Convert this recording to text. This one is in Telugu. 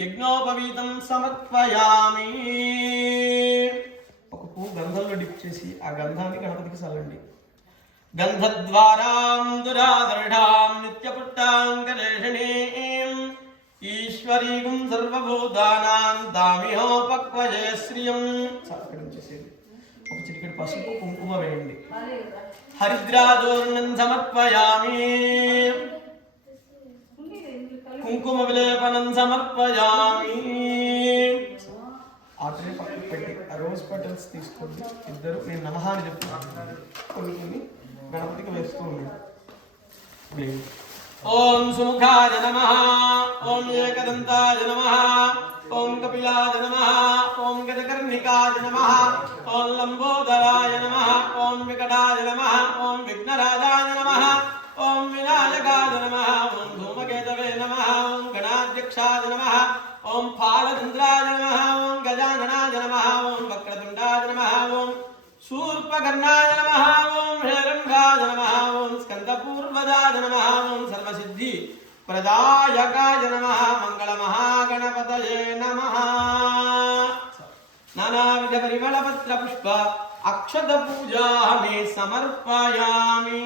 యజ్ఞోపవీతం సమర్పయామి. ఒక పువ్వు గంధంలో డిప్ చేసి ఆ గంధాన్ని గణపతికి చల్లండి. గంధద్వారాం దురాదర్ఢాం నిత్యపుట్టాంకరేషణీం ఈశ్వరీం సర్వభూతానాం దామిహోపక్వజయ శ్రియం. చేసేది ఒక చిటికెడు పసుపు కుంకుమ వేయండి. హరిద్రాదూర్ణం సమర్పయామి. కుంకుమ విలేపనం సమర్పయామి. ఆ ట్రే పక్కన పెట్టి ఆ రోజ్ పెటల్స్ తీసుకోండి. ఇద్దరు నేను నమః అని చెప్తున్నాను. కొన్ని గణపతికి వేస్తూ ఉన్నాను. ఓం సుముఖాయ నమః, ఓం ఏకదంతాయ నమః, ఓం కపిలాయ నమః, ఓం గజకర్ణికాయ నమః, ఓం లంబోదరాయ నమః, ఓం వికటాయ నమః, ఓం విఘ్నరాజాయ నమః, ఓం వినాయకాయ నమః, ఓం ధూమకేతవే నమః, ఓం గణాధ్యక్షాయ నమః, ఓం ఫాలచంద్రాయ నమః, ఓం గజాననాయ నమః, ఓం వక్రతుండాయ నమః, ఓం శూర్పకర్ణాయ నమః, ఓం హేరంగాయ నమః, ఓం స్కందపూర్వదాయ నమః, ఓం సర్వసిద్ధి ప్రదాయకాయ నమః, మంగళమహాగణపతయే నమః. నానావిధ పరిమళపత్ర పుష్ప అక్షత పూజామి సమర్పయామి.